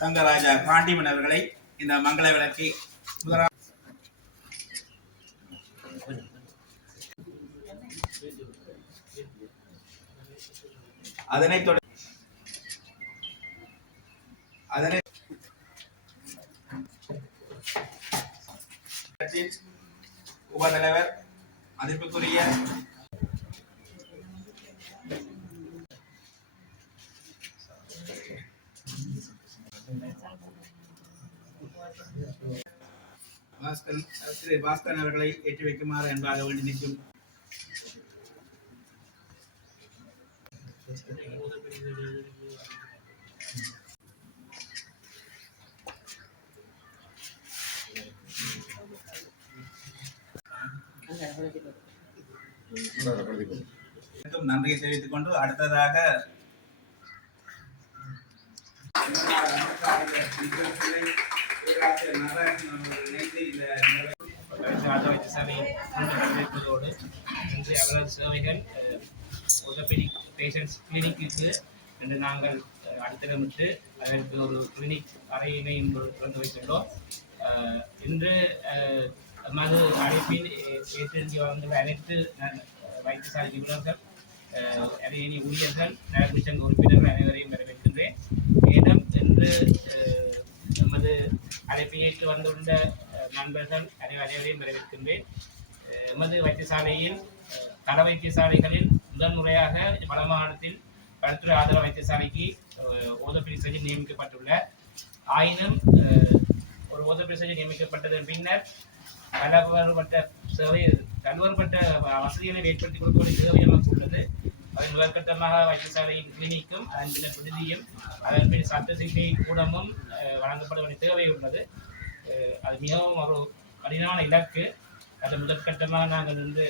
தங்கராஜா பாண்டிமன் அவர்களை இந்த மங்கள விளக்கை முதலாக அதனை உபதலைவர் மதிப்புக்குரிய பாஸ்கரன் அவர்களை ஏற்றி வைக்குமாறு என்பாக வேண்டி நிற்கும். நன்றியை தெரிவித்துக் கொண்டு அடுத்ததாக இன்று அவரது சேவைகள் orthopedic பேஷண்ட்ஸ் கிளினிக்கு என்று நாங்கள் அடித்தளமிட்டு அதற்கு ஒரு கிளினிக் அறையினை திறந்து வைத்துள்ளோம். இன்று மது அழைப்பில் ஏற்றிருந்தி வந்துள்ள அனைத்து வைத்தியசாலை நிபுணர்கள் அரியணி ஊழியர்கள் நலக்குடி சங்க உறுப்பினர்கள் அனைவரையும் வரவேற்கின்றேன். மேலும் இன்று நமது அழைப்பை ஏற்று வந்துள்ள நண்பர்கள் அனைவரையும் வரவேற்கின்றேன். எமது வைத்தியசாலையில் தள வைத்தியசாலைகளில் முதல் முறையாக வடமாநிலத்தில் பல்துறை ஆதரவு வைத்தியசாலைக்கு orthopedic சர்ஜன் நியமிக்கப்பட்டுள்ள ஆயினும் ஒரு orthopedic சர்ஜன் நியமிக்கப்பட்டதன் பின்னர் பல்வேறுபட்ட வசதிகளை ஏற்படுத்தி கொடுக்கக்கூடிய தேவை நமக்கு உள்ளது. அதன் முதற்கட்டமாக வைத்தியசாலையின் கிளினிக்கும் அதன் பின்னர் விடுதியும் அதன் பின் சட்ட சிகிச்சை கூடமும் வழங்கப்பட வேண்டிய தேவை உள்ளது. அது மிகவும் ஒரு கடினமான இலக்கு. அது முதற்கட்டமாக நாங்கள் வந்து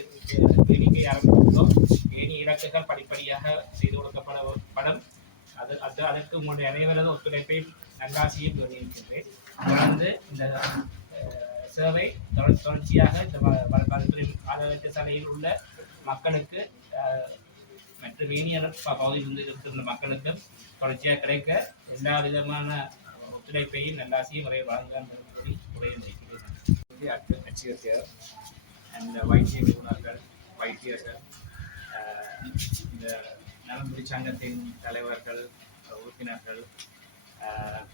கிளினிக்கை ஆரம்பித்துள்ளோம். ஏனி இலக்குகள் படிப்படியாக செய்து கொடுக்கப்படும். அதற்கு உங்களுடைய அனைவரது ஒத்துழைப்பை நல்லாசியும் இருக்கின்றேன். தொடர்ந்து இந்த சேவை தொடர்ச்சியாக இந்த பல்துறை ஆதரவு வைத்தியசாலையில் உள்ள மக்களுக்கு மற்றும் ஏனியர் பகுதியில் இருக்கின்ற மக்களுக்கும் தொடர்ச்சியாக கிடைக்க எல்லா விதமான ஒத்துழைப்பையும் நல்லாசியும் முறை வழங்கலாம் என்று அச்சுறுத்தியர் அந்த வைத்திய நிபுணர்கள் வைத்தியர்கள் இந்த நலம்புரி சங்கத்தின் தலைவர்கள் உறுப்பினர்கள்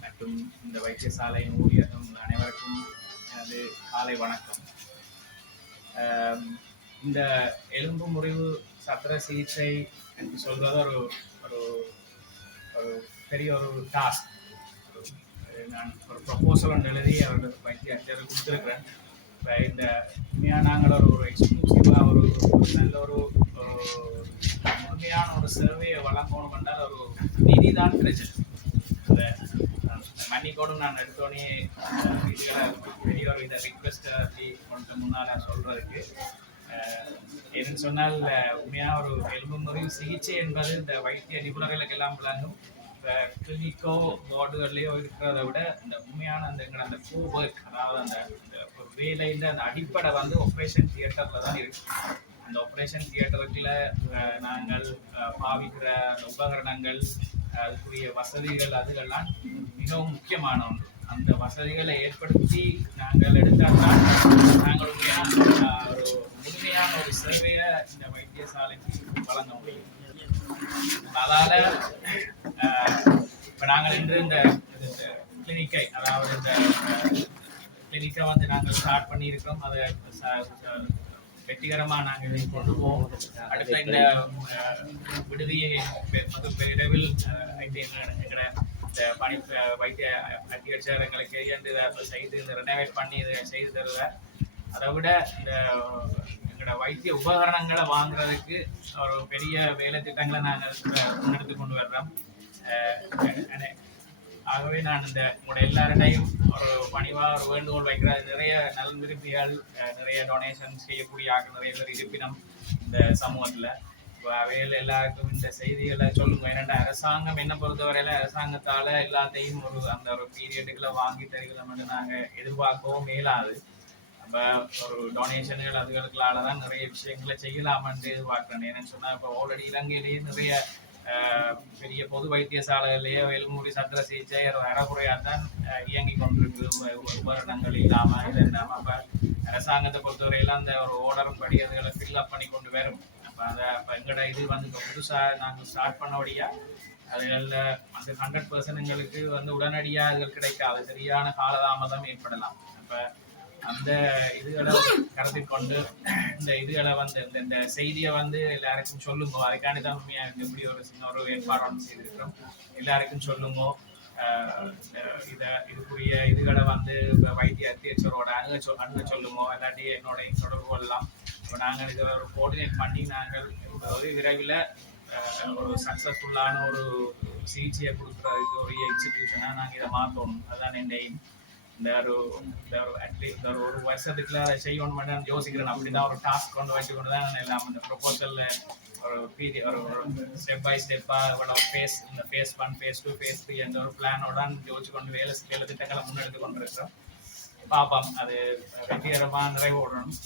மற்றும் இந்த வைத்தியசாலையின் ஊழியர்கள் அனைவருக்கும் எனது காலை வணக்கம். இந்த எலும்பு முறிவு சத்திர சிகிச்சை என்று சொல்வது ஒரு ஒரு ஒரு பெரிய ஒரு டாஸ்க். நான் ஒரு ப்ரொபோசல் ஒன்று எழுதி அவர்கள் வைத்தியர் கொடுத்துருக்குறேன். இப்போ இந்த உண்மையாக நாங்கள் ஒரு எக்ஸ்க்ளூசிவாக ஒரு நல்ல ஒரு முழுமையான ஒரு சேவையை வழங்கணும் என்றால் ஒரு நிதி தான் பிரச்சனை. இந்த மன்னிக்கோடும் நான் எடுத்தோடனே இதுகளை பெரிய ஒரு இதை ரிக்வெஸ்ட்டை அப்படி கொஞ்சம் முன்னால் சொல்கிறதுக்கு என்னன்னு சொன்னால் உண்மையாக ஒரு எலும்பு முறிவு சிகிச்சை என்பது இந்த வைத்திய நிபுணர்களுக்கு எல்லாம் விளங்கும். இப்போ கிளினிக்கோ வார்டுகள்லையோ இருக்கிறத விட இந்த உண்மையான அந்த கோ ஒர்க், அதாவது அந்த ஒரு வேலையில் அந்த அடிப்படை வந்து ஆப்ரேஷன் தியேட்டரில் தான் இருக்குது. அந்த ஆப்ரேஷன் தியேட்டருக்குள்ள நாங்கள் பாவிக்கிற அந்த உபகரணங்கள், அதுக்குரிய வசதிகள், அதுகள்லாம் மிகவும் முக்கியமான ஒன்று. அந்த வசதிகளை ஏற்படுத்தி நாங்கள் எடுத்தால்தான் நாங்கள் ஒரு முழுமையான ஒரு சேவையை இந்த வைத்தியசாலைக்கு வழங்க முடியும். அதால் இப்போ நாங்கள் இன்று இந்த கிளினிக்கை, அதாவது இந்த கிளினிக்கை வந்து நாங்கள் ஸ்டார்ட் பண்ணியிருக்கோம். அதை வெற்றிகரமாக நாங்கள் இதை கொண்டு போவோம். அடுத்த இந்த விடுதியை விரைவில் எங்களோட இந்த பணி வைத்திய அத்தியட்சர் எங்களுக்கு இதை செய்து இந்த ரெனோவேட் பண்ணி இதை செய்து தருவார். அதை விட இந்த எங்களோட வைத்திய உபகரணங்களை வாங்குறதுக்கு ஒரு பெரிய வேலை திட்டங்களை நாங்கள் முன்னெடுத்து கொண்டு வர்றோம். ஆகவே நான் இந்த உங்களோட எல்லாரிடையும் ஒரு பணிவாக ஒரு வேண்டுகோள் வைக்கிறது, நிறைய நலன் விரும்பிகள் நிறைய டொனேஷன் செய்யக்கூடிய ஆக நிறைய பேர் இருப்பினும் இந்த சமூகத்தில் அவையில் எல்லாருக்கும் இந்த செய்திகளை சொல்லுங்க. ஏன்னா அரசாங்கம் என்ன பொறுத்தவரையில அரசாங்கத்தால எல்லாத்தையும் அந்த ஒரு பீரியடுக்குள்ள வாங்கி தருகிறோம்னு நாங்கள் எதிர்பார்க்கவும் மேலாது. அப்போ ஒரு டொனேஷன்கள் அதுகளுக்களால தான் நிறைய விஷயங்களை செய்யலாமன்ட்டு எதிர்பார்க்குறேன். ஏன்னு சொன்னால் இப்போ ஆல்ரெடி இலங்கையிலேயே நிறைய பெரிய பொது வைத்தியசாலையிலேயே எலும்புரி சத்திர சிகிச்சை அறகுறையாக தான் இயங்கி கொண்டிருக்கு. உபகரணங்கள் இல்லாமல் இது இல்லாமல் அப்போ அரசாங்கத்தை பொறுத்தவரையில அந்த ஒரு ஓர்டரும் படி அதுகளை ஃபில்அப் பண்ணி கொண்டு வரும். அப்போ அதை இப்போ எங்களோட இது வந்து இப்போ புதுசாக நாங்கள் ஸ்டார்ட் பண்ணபடியாக அதுகளில் அந்த 100% உடனடியாக அதுகள் கிடைக்காது, சரியான காலதாமதம் ஏற்படலாம். அப்போ அந்த இதுகளை கருத்தில் கொண்டு இந்த இதுகளை இந்த செய்தியை எல்லாருக்கும் சொல்லுங்க. அதுக்காண்டி தான் உண்மையாக எப்படி ஒரு சின்ன ஒரு ஏற்பாடு செய்திருக்கிறோம். எல்லாருக்கும் சொல்லுங்க. இதுக்குரிய இதுகளை வைத்திய அத்தியட்சரோட அணுக சொல்லுங்க. இல்லாட்டி என்னோட தொடர்பு கொள்ளலாம். இப்போ நாங்கள் இதை ஒரு கோஆர்டினேட் பண்ணி நாங்கள் ஒரு விரைவில் ஒரு சக்ஸஸ்ஃபுல்லான ஒரு சிகிச்சையை கொடுக்குறதுக்கு ஒரு இன்ஸ்டிடியூஷனாக நாங்கள் இதை மாற்றணும். அதுதான் என்னையும் இந்த ஒரு வருஷத்துக்குள்ள அதை செய்யணும் மட்டும் யோசிக்கிறேன். அப்படிதான் ஒரு டாஸ்க் கொண்டு வச்சு கொண்டு தான் நான் எல்லாம் இந்த ப்ரொபோசல்ல ஒரு ஸ்டெப் பை ஸ்டெப்பாக இந்த ஃபேஸ் 1 ஃபேஸ் 2 ஃபேஸ் 3 என்ற ஒரு பிளானோட யோசிச்சு கொண்டு வேலை திட்டங்களை முன்னெடுத்து கொண்டு இருக்கிறோம். பாப்போம் அது வெற்றிகரமாக நிறைவோடணும்.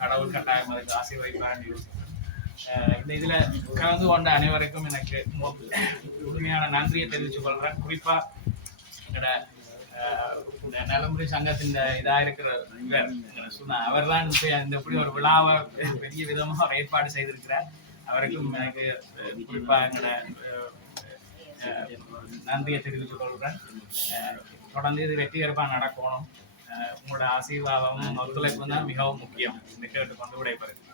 கடவுள் கட்டாயம் அதுக்கு ஆசீர்வதிப்பான்னு யோசிக்கிறேன். இந்த இதில் கலந்து கொண்ட அனைவருக்கும் எனக்கு உண்மையான நன்றியை தெரிவித்துக் கொள்கிறேன். குறிப்பாக எங்களோட இந்த நலமுறை சங்கத்தின் இதாக இருக்கிற அவர் தான் இந்த இப்படி ஒரு விழாவை பெரிய விதமாக ஏற்பாடு செய்திருக்கிறார். அவருக்கும் எனக்கு குறிப்பாக எங்களோட நன்றியை தெரிவித்துக் கொள்கிறேன். தொடர்ந்து இது வெற்றிகரமாக நடக்கணும். உங்களோட ஆசீர்வாதமும் ஒத்துழைப்பும் தான் மிகவும் முக்கியம். இந்த கேட்டுக்கொண்டு விடைபெறுகிறேன்.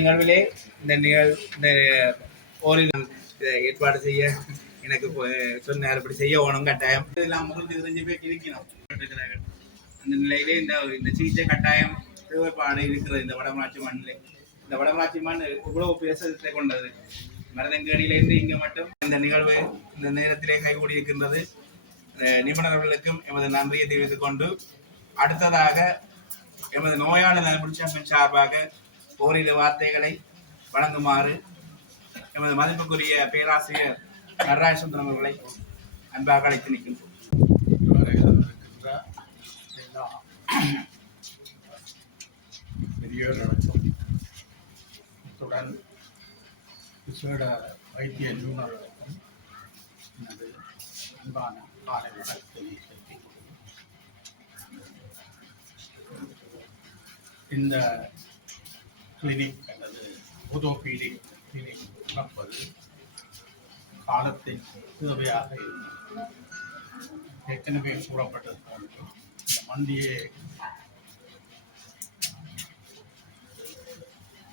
நிகழ்விலே இந்த ஓரில் ஏற்பாடு செய்ய எனக்கு சொன்னார், இப்படி செய்ய ஓணும் கட்டாயம் எல்லாம் முடிஞ்சு போய் கிழிக்கணும். அந்த நிலையிலே இந்த சிகிச்சை கட்டாயம் தேவைப்பாடு இருக்கிறது. இந்த வடமராட்சி மண்ணிலே இந்த வடமராட்சி மண் இவ்வளவு பேசத்தை கொண்டது. மருதங்கேணியிலிருந்து இங்கே மட்டும் இந்த நிகழ்வு இந்த நேரத்திலே கைகூடி இருக்கின்றது. நிபுணர்களுக்கும் எமது நன்றியை தெரிவித்துக் கொண்டு அடுத்ததாக எமது நோயாளர் நலமுறை சார்பாக ஓரிரு வார்த்தைகளை வழங்குமாறு எமது மதிப்புக்குரிய பேராசிரியர் நடராஜசுந்தரம் அவர்களை அன்பாக அழைத்து நிற்கின்றோம். பெரியோர்களுக்கும் இத்துடன் விசேட வைத்திய நிபுணர்களுக்கும் எனது அன்பான காலை வணக்கத்தை செலுத்திக் கொள்கிறேன். இந்த கிளினிக் அல்லது ஓர்த்தோபீடிக் கிளினிக் நடப்பது காலத்தின் தேவையாக இருந்தது. ஏற்கனவே கூறப்பட்டது போன்று இந்த மந்தியே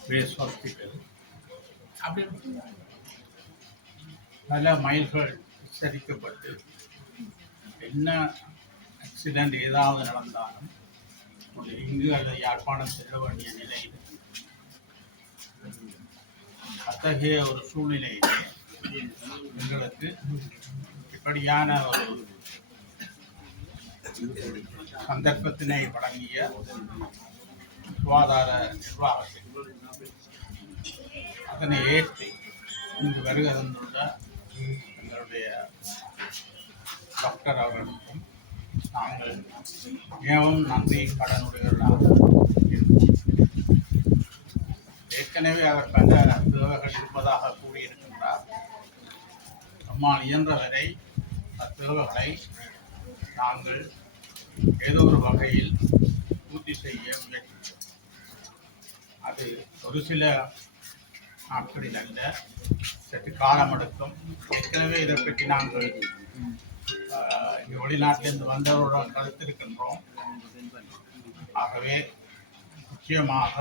பேஸ் ஹாஸ்பிட்டல் பல மைல்கள் விசாரிக்கப்பட்டு என்ன ஆக்சிடென்ட் ஏதாவது நடந்தாலும் இங்கு அல்லது யாழ்ப்பாணம் செல்ல வேண்டிய நிலையில் அத்தகைய ஒரு சூழ்நிலையிலே எங்களுக்கு இப்படியான ஒரு சந்தர்ப்பத்தினை வழங்கிய சுகாதார நிர்வாகத்தில் அதனை ஏற்றி இங்கு வருகை தந்துள்ள எங்களுடைய டாக்டர் அவர்களுக்கும் நாங்கள் மிகவும் நன்றி கடனுடையவர்களாக இருப்போம். ஏற்கனவே அவர் பல தேவைகள் இருப்பதாக கூறியிருக்கின்றார். நம்மால் இயன்றவரை அத்தேவைகளை நாங்கள் ஏதோ ஒரு வகையில் பூர்த்தி செய்ய முயற்சித்தோம். அது ஒரு சில நாட்களில் அல்ல, சற்று காலம் எடுக்கும். ஏற்கனவே இதை பற்றி நாங்கள் இங்கே வெளிநாட்டிலிருந்து வந்தவருடன் கருத்திருக்கின்றோம். ஆகவே நிச்சயமாக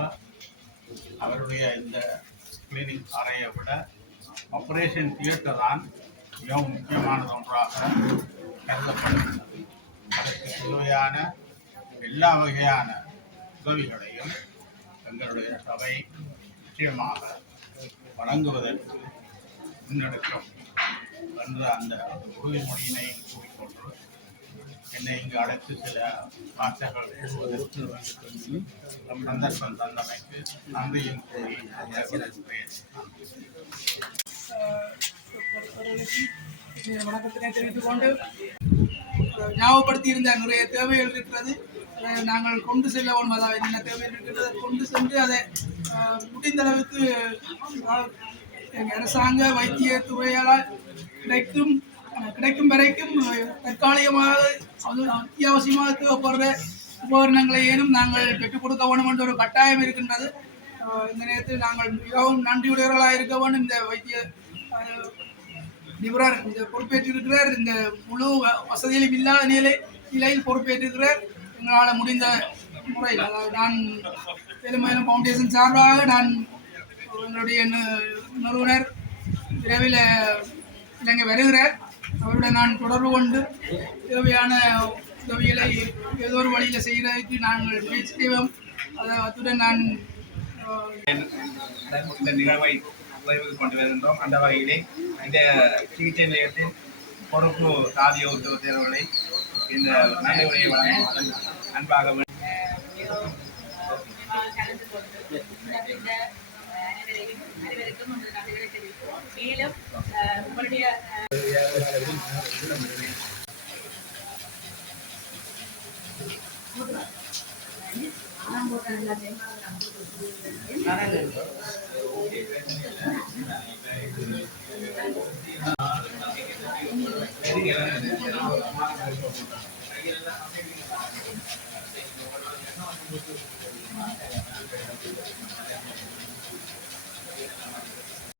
அவருடைய இந்த கிளினிக் அறையை விட ஆபரேஷன் தியேட்டர் தான் மிகவும் முக்கியமானது ஒன்றாக கருதப்படுகிறது. அதற்கு தேவையான எல்லா வகையான உதவிகளையும் எங்களுடைய சபை நிச்சயமாக வழங்குவதற்கு முன்னெடுக்கும் என்ற அந்த உறுதிமொழியினை கூறி என்னை இங்கு அழைத்து சில வார்த்தைகள் சந்தர்ப்பம் தந்தமைக்கு நன்றியும் கூறி விடைபெறுகிறேன். வணக்கத்தினை தெரிவித்துக் கொண்டு ஞாபகப்படுத்தி இருந்த நிறைய தேவைகள் இருக்கிறது. அதை நாங்கள் கொண்டு செல்ல வேண்டும். அதாவது என்னென்ன தேவைகள் இருக்கிறது கொண்டு சென்று அதை முடிந்த அளவுக்கு அரசாங்க வைத்தியத்துறையால் கிடைக்கும் வரைக்கும் தற்காலிகமாக அத்தியாவசியமாக தேவைப்படுற உபகரணங்களை ஏனும் நாங்கள் பெற்றுக் கொடுக்க வேண்டும் என்ற ஒரு கட்டாயம் இருக்கின்றது. இந்த நேரத்தில் நாங்கள் மிகவும் நன்றியுடையவர்களாக இருக்க வேண்டும். இந்த வைத்திய நிபுணர் இந்த பொறுப்பேற்றிருக்கிறார். இந்த முழு வசதியிலும் இல்லாத நிலையில் பொறுப்பேற்றிருக்கிறார். எங்களால் முடிந்த முறையில், அதாவது நான் பெருமையிலும் ஃபவுண்டேஷன் சார்பாக நான் எங்களுடைய நிறுவனர் விரைவில் இலங்கை வருகிறார். அவருடன் நான் தொடர்பு கொண்டு தேவையான உதவிகளை ஏதோ ஒரு வழியில் செய்கிறதுக்கு நாங்கள் முயற்சி செய்வோம். அத்துடன் நான் இந்த நிகழ்வை உதவிக்கு கொண்டு வருகின்றோம். அந்த வகையிலே இந்த சிகிச்சை நிலையத்தின் பொறுப்பு தாதிய உத்தியோகத்தர்களை இந்த நடைமுறையை வழங்க அன்பாக மேலும் உங்களுடைய